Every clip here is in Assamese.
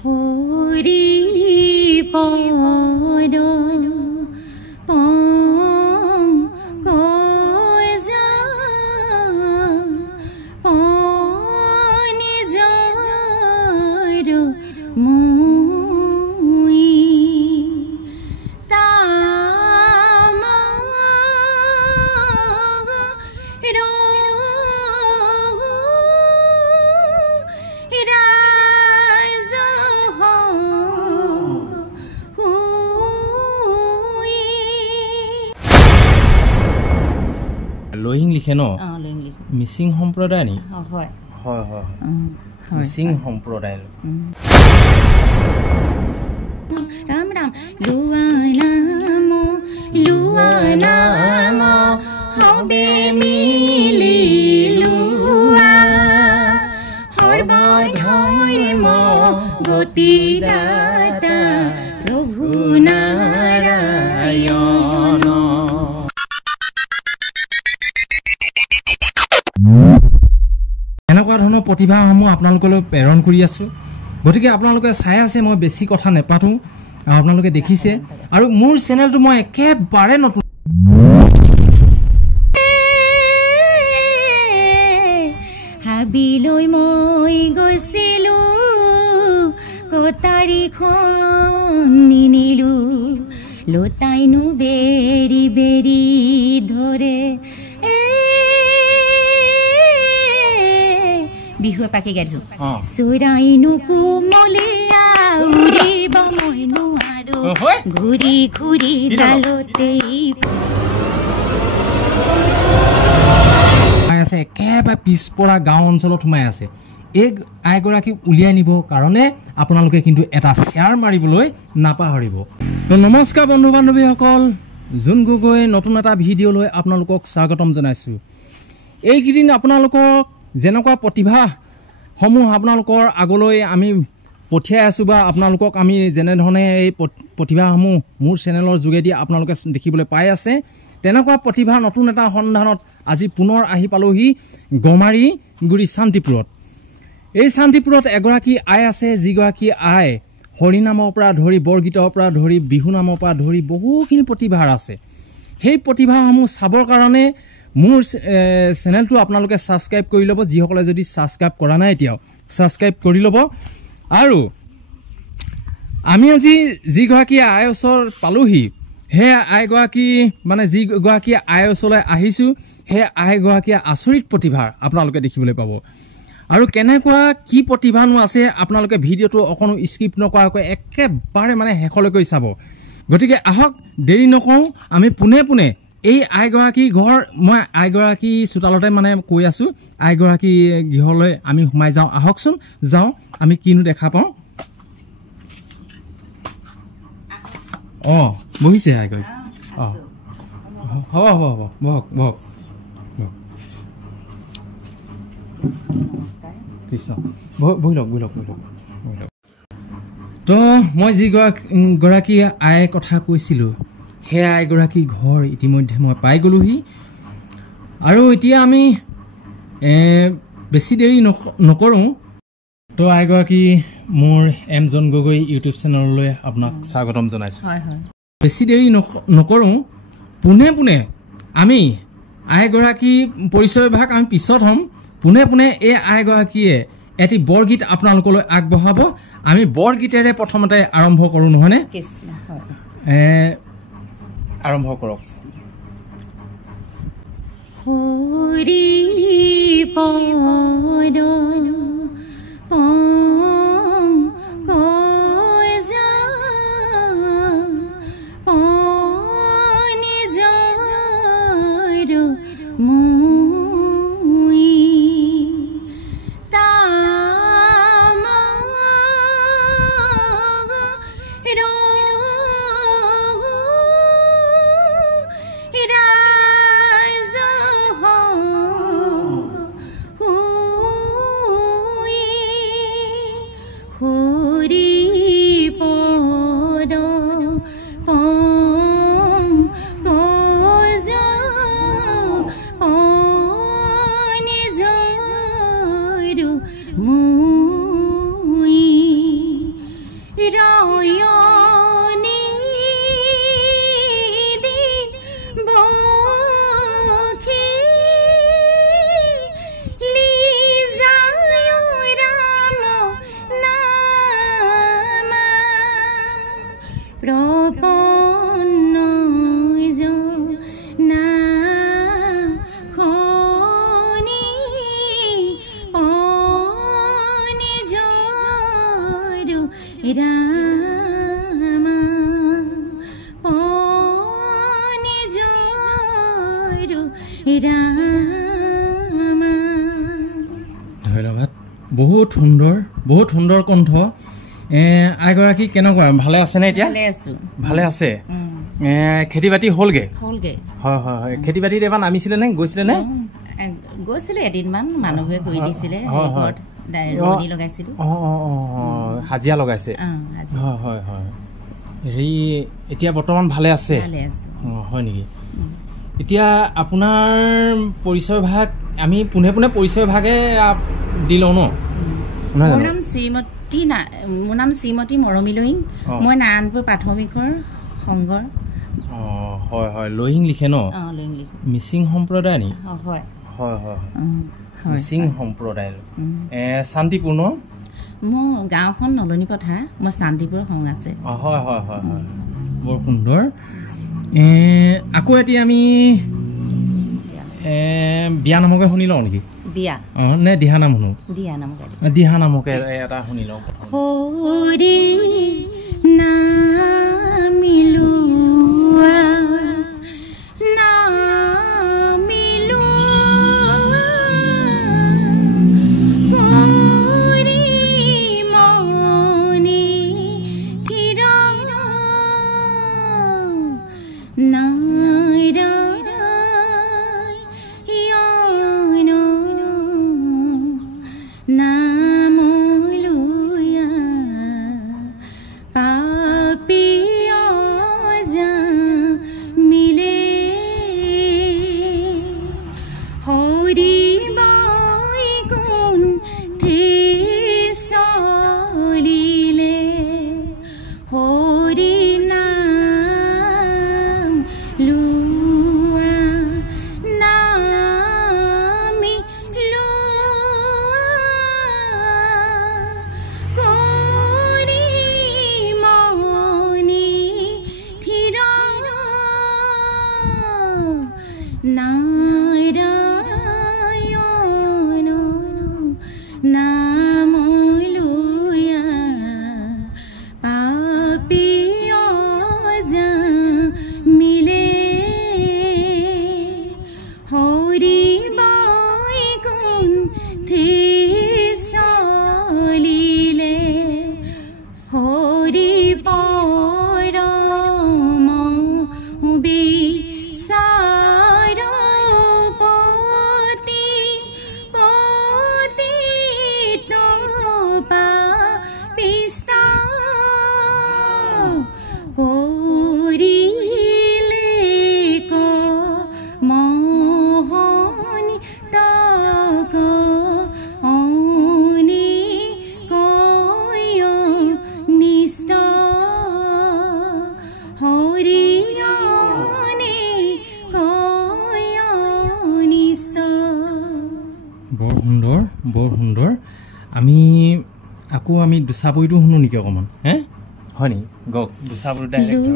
হৰি পদ লোহিং লিখে ন মিচিং সম্প্ৰদায় নি হয় হয় হয় মিচিং সম্প্ৰদায় ৰাম ৰাম লুৱানাম হবে মিলি লুৱা সৰ্বধৰ্ম গতি দাতা প্ৰভু নাৰায়ণ এনেকুৱা ধৰণৰ প্ৰতিভাসমূহ আপোনালোকলৈ প্ৰেৰণ কৰি আছোঁ গতিকে আপোনালোকে চাই আছে মই বেছি কথা নেপাতোঁ আপোনালোকে দেখিছে আৰু মোৰ চেনেলটো মই একেবাৰে নতুন হাবিলৈ মই গৈছিলোঁ কটাৰীখন নিনিলোঁ লতাইনো বেৰি বেৰি ধৰে বিহু এপাকে গাইছোঁ চৰাইনো কোমলীয়া উৰিব মই নোৱাৰো ঘূৰি ঘূৰি গালতেই আছে একেবাৰে পিছপৰা গাঁও অঞ্চলত সোমাই আছে এই আইগৰাকীক উলিয়াই নিব কাৰণে আপোনালোকে কিন্তু এটা শ্বেয়াৰ মাৰিবলৈ নাপাহৰিব তো নমস্কাৰ বন্ধু বান্ধৱীসকল জোন গগৈ নতুন এটা ভিডিঅ' লৈ আপোনালোকক স্বাগতম জনাইছোঁ এইকেইদিন আপোনালোকক যেনেকুৱা প্ৰতিভাসমূহ আপোনালোকৰ আগলৈ আমি পঠিয়াই আছোঁ বা আপোনালোকক আমি যেনেধৰণে এই প্ৰতিভাসমূহ মোৰ চেনেলৰ যোগেদি আপোনালোকে দেখিবলৈ পাই আছে তেনেকুৱা প্ৰতিভা নতুন এটা সন্ধানত আজি পুনৰ আহি পালোহি গমাৰিগুৰি শান্তিপুৰত এই শান্তিপুৰত এগৰাকী আই আছে যিগৰাকী আই হৰিনামৰ পৰা ধৰি বৰগীতৰ পৰা ধৰি বিহু নামৰ পৰা ধৰি বহুখিনি প্ৰতিভাৰ আছে সেই প্ৰতিভাসমূহ চাবৰ কাৰণে মোৰ চেনেলটো আপোনালোকে ছাবস্ক্ৰাইব কৰি ল'ব যিসকলে যদি ছাবস্ক্ৰাইব কৰা নাই এতিয়াও ছাবস্ক্ৰাইব কৰি ল'ব আৰু আমি আজি যিগৰাকী আই ওচৰ পালোহি সেই আইগৰাকী মানে যিগৰাকী আই ওচৰলৈ আহিছোঁ সেই আইগৰাকীয়ে আচৰিত প্ৰতিভাৰ আপোনালোকে দেখিবলৈ পাব আৰু কেনেকুৱা কি প্ৰতিভানো আছে আপোনালোকে ভিডিঅ'টো অকণো স্কিপ নকৰাকৈ একেবাৰে মানে শেষলৈকে চাব গতিকে আহক দেৰি নকৰোঁ আমি পোনে পোনে এই আইগৰাকী ঘৰ মই আইগৰাকী চোতালতে মানে কৈ আছোঁ আইগৰাকী গৃহলৈ আমি সোমাই যাওঁ আহকচোন যাওঁ আমি কিনো দেখা পাওঁ অঁ বহিছে আইগৰাকী অঁ হ'ব হ'ব হ'ব বহক বহক কৃষ্ণ বহি লওক বহি লওক বহি লওক বহি লওক তো মই যিগৰাকী আইৰ কথা কৈছিলোঁ সেই আইগৰাকী ঘৰ ইতিমধ্যে মই পাই গ'লোহি আৰু এতিয়া আমি বেছি দেৰি নকৰোঁ তো আইগৰাকী মোৰ এম জন গগৈ ইউটিউব চেনেললৈ আপোনাক স্বাগতম জনাইছোঁ বেছি দেৰি নকৰোঁ পোনে পোনে আমি আইগৰাকী পৰিচয় ভাগ আমি পিছত হ'ম পোনে পোনে এই আইগৰাকীয়ে এটি বৰগীত আপোনালোকলৈ আগবঢ়াব আমি বৰগীতেৰে প্ৰথমতে আৰম্ভ কৰোঁ নহয়নে আৰম্ভ কৰক হৰি পদ প্ৰপন্ন জনা খনি অনিজৰু ৰামা অনিজৰু ৰামা। ধন্যবাদ। বহুত সুন্দৰ কণ্ঠ। আইগৰাকী কেনেকুৱা, ভালে আছেনে এতিয়া? ভালে আছে। খেতি বাতি হ'লগে? হয় হয় হয়। খেতি বাতিত এবাৰ নামিছিলে নে, গৈছিলে নে? গৈছিলে এদিনমান, মানুহে কৰি দিছিলে, লগাইছিলো। হাজিৰা লগাইছে? হয় হয় হয়। হেৰি এতিয়া বৰ্তমান ভালে আছে? হয় নেকি? এতিয়া আপোনাৰ পৰিচয় ভাগ আমি পোনে পোনে পৰিচয় ভাগে দি লওঁ ন? মোৰ নাম শ্ৰীমতী মৰমী লহিং। মই নাৰায়ণপুৰ প্ৰাথমিকৰ সংঘৰ। হয় হয়। লহিং লিখে ন? মিচিং সম্প্ৰদায় নি? হয় হয় হয়। মিচিং সম্প্ৰদায়। শান্তিপূৰ ন? মোৰ গাঁওখন নলনি পথাৰ, মই শান্তিপুৰ সং আছে। হয় হয় হয় হয়। বৰ সুন্দৰ। আকৌ এতিয়া আমি বিয়া নামকে শুনি লওঁ নেকি? বিয়া নে দিহা নাম শুনো? দিহা নামকে এটা শুনি লওঁ। হৰি নামিলোৱা বৰ সুন্দৰ। আমি দুচাবৰিটো শুনো নেকি অকণমান? হয় নেকি? গওক দুচাবৰি ডাইৰেক্ট।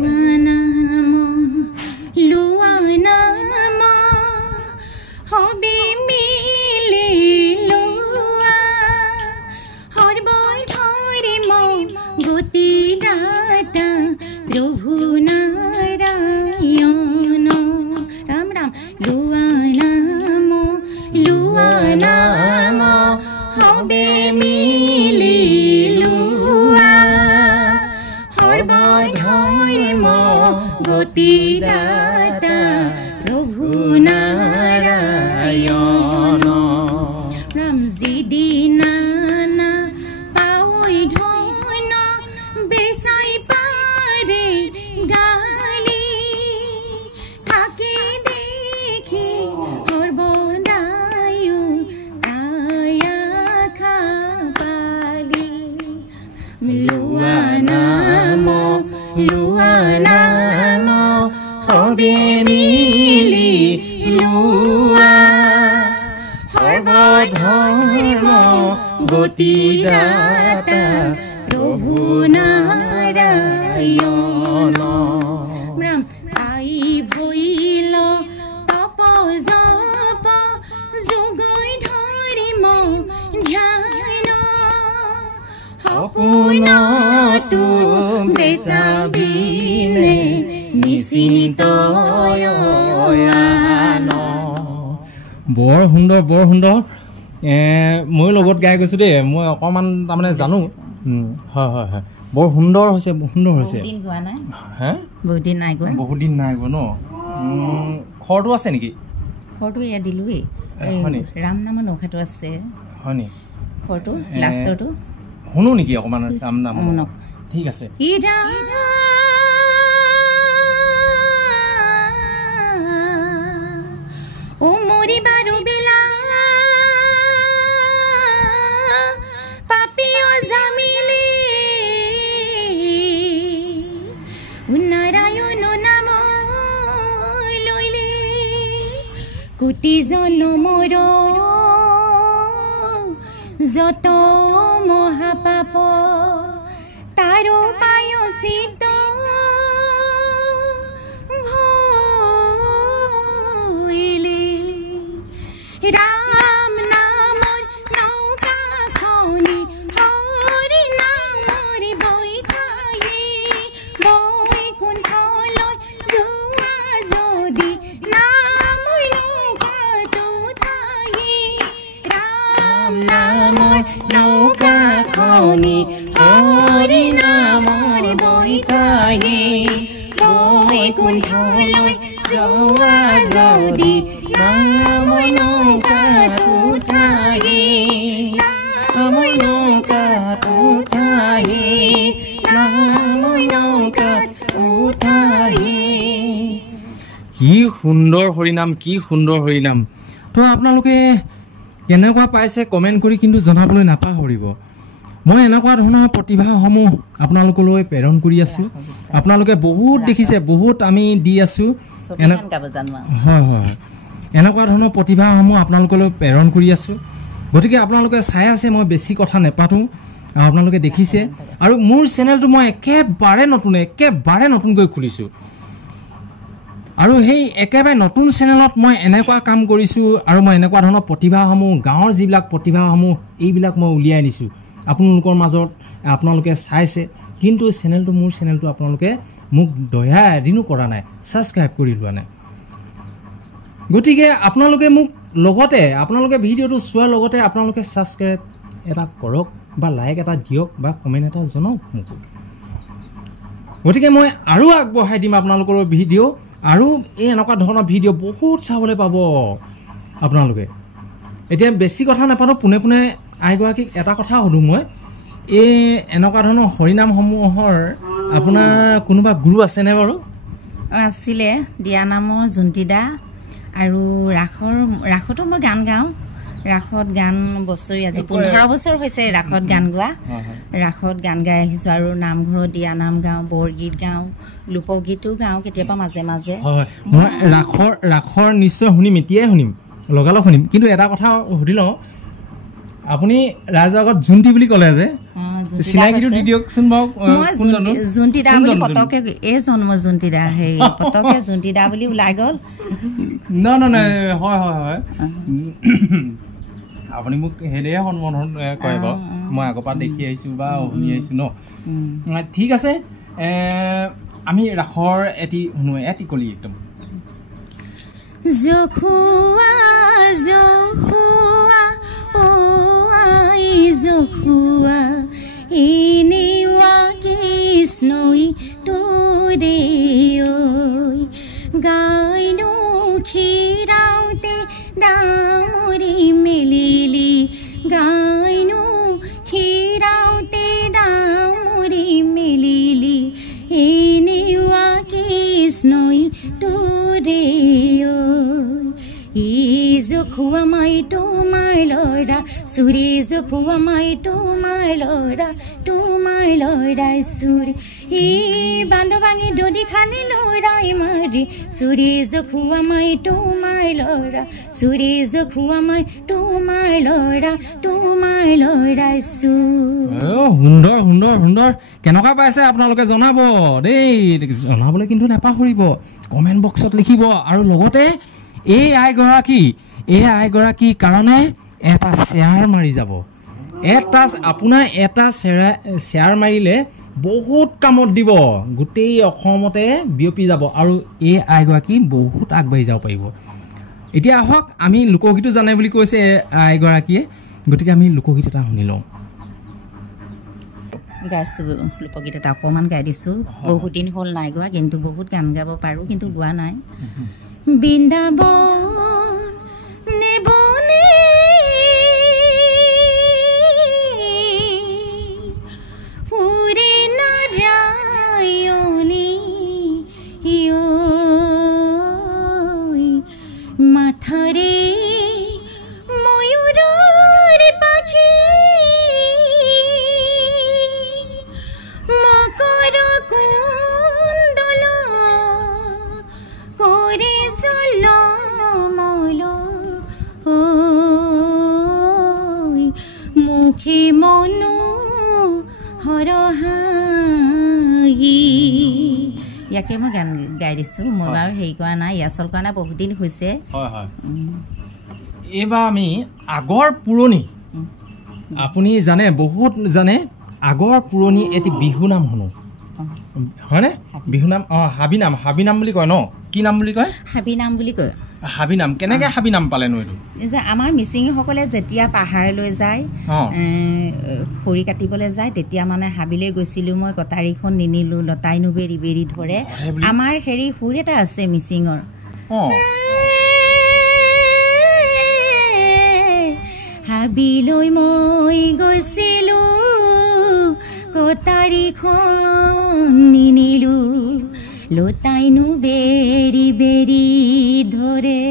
গতি দাতা প্ৰভু নাৰায়ণ মনটো বেচাবিনে নিশ্চিন্ত বৰ সুন্দৰ মই লগত গাই গৈছো দেই মই অকমান তাৰমানে জানো হয় হয় হয় বৰ সুন্দৰ হৈছে বহুত দিন নাই গোৱা ন খৰটো আছে নেকি খৰটো এয়া দিলোৱেই ৰাম নামৰ নখাটো আছে হয় নি খৰটো লাষ্টৰটো শুনো নেকি অকমান ৰাম নাম ঠিক আছে ও মৰি বাৰু বেলা পাপিও জামিলি নাৰায়ণ নাম লৈলি কোটি জনমৰ যত মহাপাপ তাৰো পায়চিত ৰাম নামৰ নৌকা খনি হৰি নামৰ বৈঠাই বৈকুণ্ঠলৈ যোৱা যদি নাম নৌকাটো ঠাই ৰাম নামৰ নৌকা খনি হৰি নামৰ বৈঠাই বৈকুণ্ঠলৈ যোৱা যদি নামৰ নৌকাটো ঠাই নামৰ নৌকাটো ঠাই নামৰ নৌকাটো ঠাই কি সুন্দৰ হৰিনাম তো আপোনালোকে কেনেকুৱা পাইছে কমেণ্ট কৰি কিন্তু জনাবলৈ নাপাহৰিব মই এনেকুৱা ধৰণৰ প্ৰতিভাসমূহ আপোনালোকলৈ প্ৰেৰণ কৰি আছোঁ আপোনালোকে বহুত দেখিছে বহুত আমি দি আছোঁ হয় হয় এনেকুৱা ধৰণৰ প্ৰতিভাসমূহ আপোনালোকলৈ প্ৰেৰণ কৰি আছোঁ গতিকে আপোনালোকে চাই আছে মই বেছি কথা নেপাতোঁ আপোনালোকে দেখিছে আৰু মোৰ চেনেলটো মই একেবাৰে নতুনকৈ খুলিছোঁ আৰু সেই একেবাৰে নতুন চেনেলত মই এনেকুৱা কাম কৰিছোঁ আৰু মই এনেকুৱা ধৰণৰ প্ৰতিভাসমূহ গাঁৱৰ যিবিলাক প্ৰতিভাসমূহ এইবিলাক মই উলিয়াই আনিছোঁ আপোনালোকৰ মাজত আপোনালোকে চাইছে কিন্তু মোৰ চেনেলটো আপোনালোকে মোক দয়া এদিনো কৰা নাই ছাবস্ক্ৰাইব কৰি লোৱা নাই গতিকে আপোনালোকে মোক লগতে আপোনালোকে ভিডিঅ'টো চোৱাৰ লগতে আপোনালোকে ছাবস্ক্ৰাইব এটা কৰক বা লাইক এটা দিয়ক বা কমেণ্ট এটা জনাওক মোক গতিকে মই আৰু আগবঢ়াই দিম আপোনালোকৰ ভিডিঅ' আৰু এই এনেকুৱা ধৰণৰ ভিডিঅ' বহুত চাবলৈ পাব আপোনালোকে এতিয়া বেছি কথা নাপাতো পোনে পোনে আইগৰাকীক এটা কথা সুধোঁ মই এই এনেকুৱা ধৰণৰ হৰিনামসমূহৰ আপোনাৰ কোনোবা গুৰু আছেনে বাৰু আছিলে দিয়া নামৰ জুন্তিদা আৰু ৰাসতো মই গান গাওঁ ৰাসত গান বছৰি আজি 15 বছৰ হৈছে ৰাসত গান গোৱা ৰাসত গান গাই আহিছোঁ আৰু নামঘৰত দিয়া নাম গাওঁ বৰগীত গাওঁ লোকগীতো গাওঁ কেতিয়াবা মাজে মাজে হয় মই ৰাসৰ নিশ্চয় শুনিম এতিয়াই শুনিম লগালগ শুনিম কিন্তু এটা কথা সুধি লওঁ আপুনি ৰাইজৰ আগত জুন্তি বুলি ক'লে যে চিনাকিটো দি দিয়কচোন বাৰু জুন্তিদা বুলি পতকে এই জন্ম জুন্তিদা সেই পতকে জুন্তিদা বুলি ওলাই গ'ল নাই হয় হয় হয় আপুনি মোক হেৰিয়ে সন্মানন কৰে বাৰু মই আগৰ পৰা দেখি আহিছোঁ বা শুনি আহিছোঁ ন ঠিক আছে আমি ৰাসৰ এটি কলি একদম জখুৱা ও আই জখুৱা এনেৱা কৃষ্ণই তোৰে গাইনো খীৰাওঁতে ডামৰি মেলিলি গাইনো খীৰাওঁতে ডামৰি মেলিলি এনেৱা কৃষ্ণই তোৰে জখুৱা মাই তোমাৰ ল'ৰা চুৰি জখুৱা মাই তোমাৰ ল'ৰাই চুৰি বান্ধ ভাঙি দদি খালি ল'ৰাই মাৰি চুৰি জখুৱা মাই তোমাৰ ল'ৰা চুৰি জখুৱা মাই তোমাৰ ল'ৰাই সুন্দৰ কেনেকুৱা পাইছে আপোনালোকে জনাব দেই জনাবলৈ কিন্তু নাপাহৰিব কমেণ্ট বক্সত লিখিব আৰু লগতে এই আইগৰাকীৰ কাৰণে এটা শ্বেয়াৰ মাৰি যাব এটা আপোনাৰ এটা শ্বেয়াৰ মাৰিলে বহুত কামত দিব, গোটেই অসমতে বিয়পি যাব আৰু এই আইগৰাকী বহুত আগবাঢ়ি যাব পাৰিব। এতিয়া আহক, আমি লোকগীতো জানে বুলি কৈছে আইগৰাকীয়ে, গতিকে আমি লোকগীত এটা শুনি লওঁ। গাইছোঁ লোকগীত এটা অকণমান গাই দিছোঁ, বহুত দিন হ'ল নাই গোৱা, কিন্তু বহুত গান গাব পাৰোঁ, কিন্তু গোৱা নাই। বৃন্দাবন নেবনে পুৰে নাৰায়ণী মাথাৰে ময়ূৰৰ পাখি মকৰ কুণ্ডল কৰে জলমল মুখে মনো হৰহাহি। ইয়াকে মই গান গাই দিছোঁ, মই বাৰু হেৰি কৰা নাই, ইয়াচল কৰা নাই, বহুত দিন হৈছে। এইবাৰ আমি আগৰ পুৰণি, আপুনি জানে বহুত জানে, আগৰ পুৰণি এটি বিহু নাম শুনো, হয়নে? বিহু নাম হাবি নাম, হাবি নাম বুলি কয় ন? কি নাম বুলি কয়? হাবি নাম বুলি কয়। হাবি নাম কেনেকৈ হাবি নাম পালেনো এইটো? যে আমাৰ মিচিংসকলে যেতিয়া পাহাৰলৈ যায়, খৰি কাটিবলৈ যায়, তেতিয়া মানে হাবিলৈ গৈছিলোঁ মই, কটাৰীখন নিনিলোঁ, লতাই নুবেৰি বেৰি ধৰে। আমাৰ হেৰি সুৰ এটা আছে মিচিঙৰ, হাবিলৈ মই গৈছিলোঁ, কটাৰীখন নিনিলোঁ, লতাইনো বেৰি বেৰি ধৰে।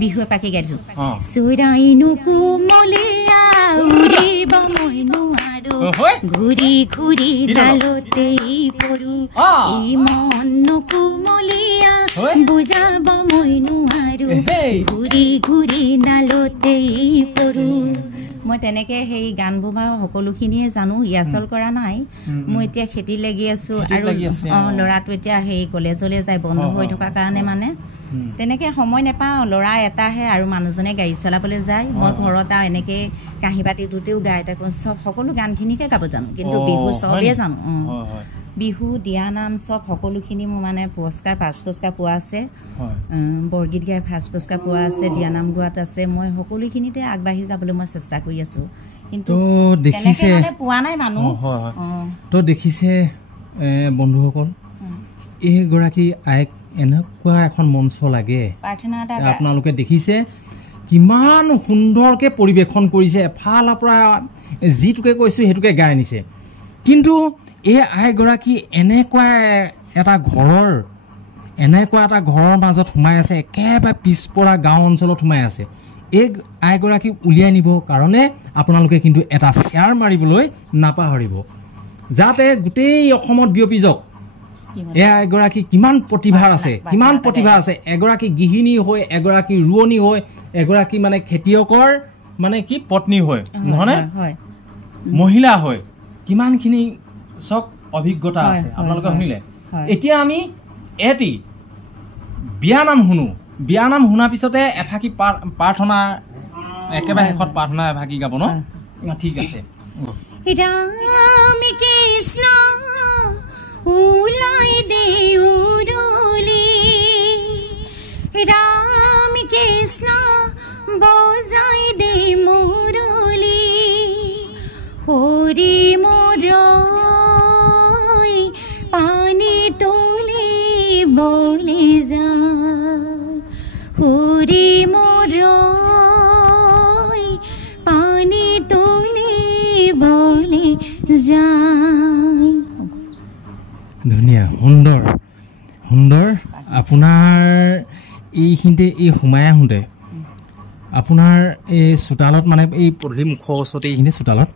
বিহু এপাকি গাইছোঁ। চৰাইনো কোমলীয়া উৰিব মই নোৱাৰো, ঘূৰি ঘূৰি ডালতেই পৰো, এই মন কোমলীয়া বুজাব মই নোৱাৰো, ঘূৰি ঘূৰি ডালতেই পৰো। মই তেনেকৈ সেই গানবোৰ বা সকলোখিনিয়ে জানো, ইয়াচল কৰা নাই। মই এতিয়া খেতিত লাগি আছোঁ, আৰু ল'ৰাটো এতিয়া সেই কলেজলৈ যায়, বন্ধ হৈ থকাৰ কাৰণে মানে তেনেকৈ সময় নাপাওঁ। ল'ৰা এটাহে আৰু মানুহজনে গাড়ী চলাবলৈ যায়, মই ঘৰত আৰু এনেকৈ কাঁহী বাতিটোতেও গাই থাকোঁ, চব সকলো গানখিনিকে গাব জানো, কিন্তু বিহু চবেই জানো। বিহু দিয়ানাম চব সকলোখিনি মোৰ মানে পুৰস্কাৰ, ফাৰ্ষ্ট পুৰস্কাৰ পোৱা আছে, বৰগীত গাই ফাৰ্ষ্ট পুৰস্কাৰ পোৱা আছে, দিয়ানাম গোৱাত আছে। মই সকলোখিনিতে আগবাঢ়ি যাবলৈ মই চেষ্টা কৰি আছোঁ, কিন্তু দেখিছে পোৱা নাই মানুহ। তো দেখিছে বন্ধুসকল, এইগৰাকী আইক এনেকুৱা এখন মঞ্চ লাগে, আপোনালোকে দেখিছে কিমান সুন্দৰকৈ পৰিৱেশন কৰিছে, এফালৰ পৰা যিটোকে কৈছোঁ সেইটোকে গাই আনিছে। কিন্তু এই আইগৰাকী এনেকুৱা এটা ঘৰৰ মাজত সোমাই আছে, একেবাৰে পিছপৰা গাঁও অঞ্চলত সোমাই আছে। এই আইগৰাকীক উলিয়াই নিবৰ কাৰণে আপোনালোকে কিন্তু এটা শ্বেয়াৰ মাৰিবলৈ নাপাহৰিব, যাতে গোটেই অসমত বিয়পি যাওক। এগৰাকী কিমান প্ৰতিভা আছে, কিমান প্ৰতিভা আছে, এগৰাকী গৃহিণী হৈ, এগৰাকী ৰোৱনী হৈ, এগৰাকী মানে খেতিয়কৰ মানে কি পত্নী হৈ, নহয়নে, মহিলা হৈ, কিমানখিনি চব অভিজ্ঞতা আছে আপোনালোকে শুনিলে। এতিয়া আমি এটি বিয়ানাম শুনো, বিয়ানাম শুনাৰ পিছতে এফাকি প্ৰাৰ্থনা, একেবাৰে শেষত প্ৰাৰ্থনা এফাকি গাব ন? ঠিক আছে। ৰাম কৃষ্ণ উলাই দেউৰলি, ৰাম কৃষ্ণ বজাই দে মুৰলি, হৰি মোৰ পানী তুলি বলি যা, হৰি মোৰ পানী তুলি বলি যা। ধুনীয়া, সুন্দৰ সুন্দৰ। আপোনাৰ এইখিনিতে এই সোমাই আহোঁতে আপোনাৰ এই চোতালত, মানে এই পদূলি মুখৰ ওচৰতে এইখিনি চোতালত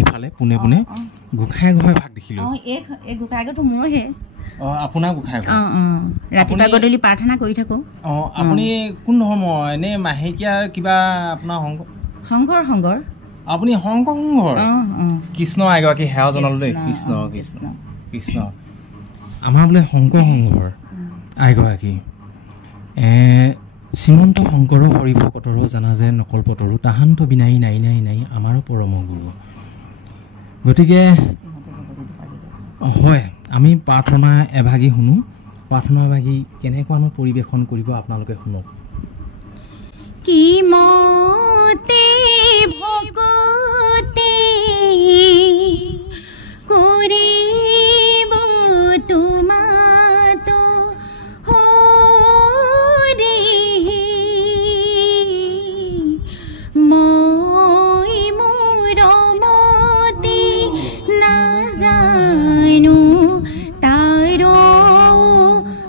ইফালে পোনে পোনে গোঁসাই ঘৰ ভাগ দেখিলোঁ। এই গোঁসাই ঘৰটো মোৰহে। আপোনাৰ গোঁসাই ঘৰ? ৰাতিপুৱা গধূলি প্ৰাৰ্থনা কৰি থাকোঁ। আপুনি কোন ধৰ্ম? এনেই মাহেকীয়া কিবা আপোনাৰ সংঘৰ? আপুনি সংঘৰ? কৃষ্ণ এগৰাকী সেৱা জনালোঁ দেই। কৃষ্ণ কৃষ্ণ কৃষ্ণ। আমাৰ বোলে শংকৰ সংঘৰ আইগৰাকী শ্ৰীমন্ত শংকৰ হৰি ভকতৰ জানা যে নকল্পতৰো তাহান্ত বিনাই নাই নাই নাই আমাৰো পৰম গুৰু গতিকে হয় আমি প্ৰাৰ্থনা এভাগী শুনো প্ৰাৰ্থনা এভাগী কেনেকুৱানো পৰিৱেশন কৰিব আপোনালোকে শুনক কি মতে ভকতে কৰিব তোমাত হৰি মই মৰমতি নাজানো তাৰ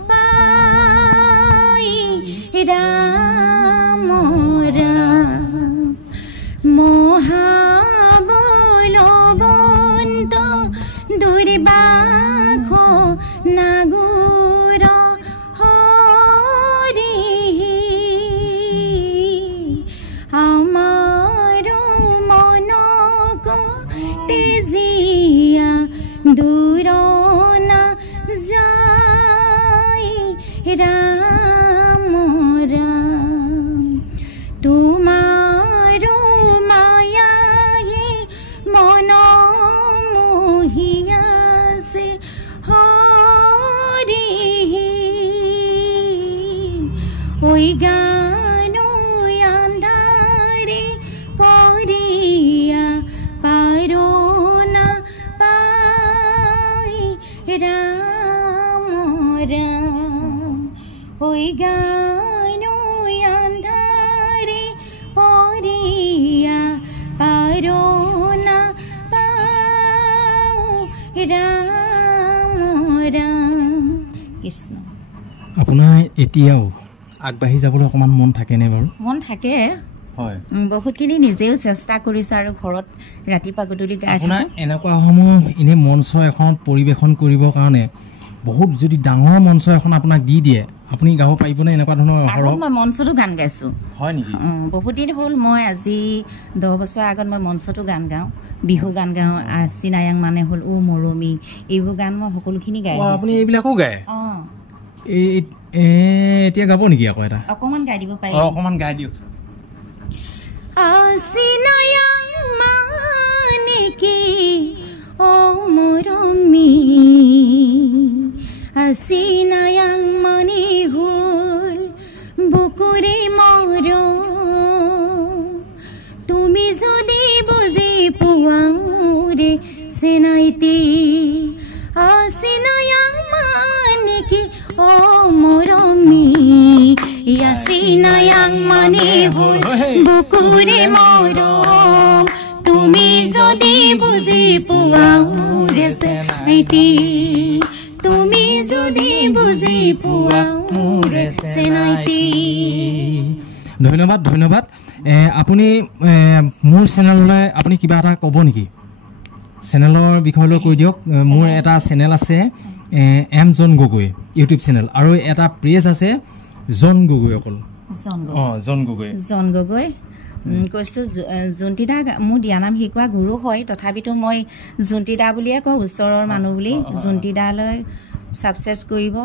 পাই ৰাম মহাবলৱন্ত দুৰ্বাঘ নাগুৰ হৰি আমাৰ মনক তেজিয়া দূৰ না যায় ৰাম ৰাম তোমাৰ মায়ায়ে মন মোহিয়াছে হৰি ঐ গানো আন্ধাৰে পৰিয়া পাৰোনা পাই ৰাম ৰাম ঐ গানো আন্ধাৰে পৰিয়া পাৰোনা পাই ৰাম ৰাম কৃষ্ণ আপোনাৰ এতিয়াও আগবাঢ়ি যাবলৈ অকণমান মন থাকেনে বাৰু মন থাকে হয় বহুতখিনি নিজেও চেষ্টা কৰিছোঁ আৰু ঘৰত ৰাতিপুৱা গধূলি গাই আপোনাৰ এনেকুৱা সমূহ এনে মঞ্চ এখন পৰিৱেশন কৰিবৰ কাৰণে বহুত যদি ডাঙৰ মঞ্চ এখন আপোনাক দি দিয়ে আপুনি গাব পাৰিবনে এনেকুৱা ধৰণৰ মই মঞ্চতো গান গাইছোঁ হয় নেকি বহুত দিন হ'ল মই আজি 10 বছৰ আগত মই মঞ্চতো গান গাওঁ বিহু গান গাওঁ চিনায়াং মানে হ'ল ও মৰমী এইবোৰ গান মই সকলোখিনি গাই আপুনি এইবিলাকো গায় এতিয়া গাব নেকি আকৌ এটা অকণমান গাই দিব পাৰিম অকণমান গাই দিয়ক চিনায়াং মানে কি ও মৰমী চিনায়াং মানে হ'ল বুকুৰে মৰম তুমি যদি বুজি পোৱা মোৰে চিনাইতি চিনায়াং মানে কি ও মৰমী চিনায়াং মানে হ'ল বুকুৰে মৰম তুমি যদি বুজি পোৱা মোৰে চিনাইতি তুমি যদি বুজি পোৱা মোৰে চিনাইতি ধন্যবাদ ধন্যবাদ আপুনি মোৰ চেনেললৈ আপুনি কিবা এটা ক'ব নেকি চেনেলৰ বিষয়লৈ কৈ দিয়ক মোৰ এটা চেনেল আছে এম জন গগৈ ইউটিউব চেনেল আৰু এটা পেজ আছে জন গগৈ অকল জন গগৈ কৈছোঁ জুন্তিদা মোৰ দিয়া নাম শিকোৱা গুৰু হয় তথাপিতো মই জুন্তিদা বুলিয়ে কওঁ ওচৰৰ মানুহ বুলি জুন্তিদালৈ ছাবস্ক্ৰাইব কৰিব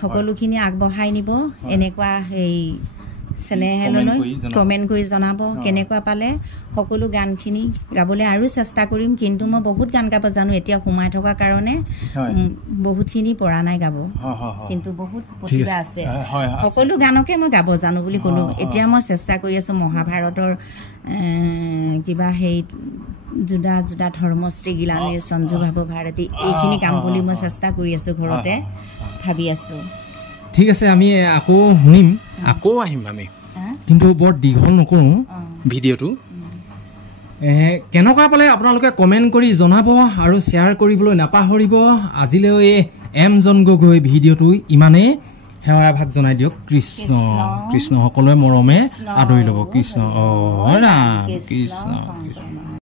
সকলোখিনি আগবঢ়াই নিব এনেকুৱা এই চেনেললৈ কমেণ্ট কৰি জনাব কেনেকুৱা পালে সকলো গানখিনি গাবলৈ আৰু চেষ্টা কৰিম কিন্তু মই বহুত গান গাব জানো এতিয়া সোমাই থকাৰ কাৰণে বহুতখিনি পৰা নাই গাব কিন্তু বহুত প্ৰতিভা আছে সকলো গানকে মই গাব জানো বুলি ক'লো এতিয়া মই চেষ্টা কৰি আছোঁ মহাভাৰতৰ কিবা সেই জুদা জুদা ধৰ্মশ্ৰী গিলানীৰ সঞ্জু ভাৱ ভাৰতী এইখিনি কাম বুলি মই চেষ্টা কৰি আছোঁ ঘৰতে ভাবি আছোঁ ঠিক আছে আমি আকৌ শুনিম আকৌ আহিম আমি কিন্তু বৰ দীঘল নকৰোঁ ভিডিঅ'টো কেনেকুৱা পালে আপোনালোকে কমেণ্ট কৰি জনাব আৰু শ্বেয়াৰ কৰিবলৈ নাপাহৰিব আজিলৈ এম জন গগৈ ভিডিঅ'টো ইমানেই সেৱা ভাগ জনাই দিয়ক কৃষ্ণ কৃষ্ণ সকলোৱে মৰমে আদৰি ল'ব কৃষ্ণ ৰাম কৃষ্ণ কৃষ্ণ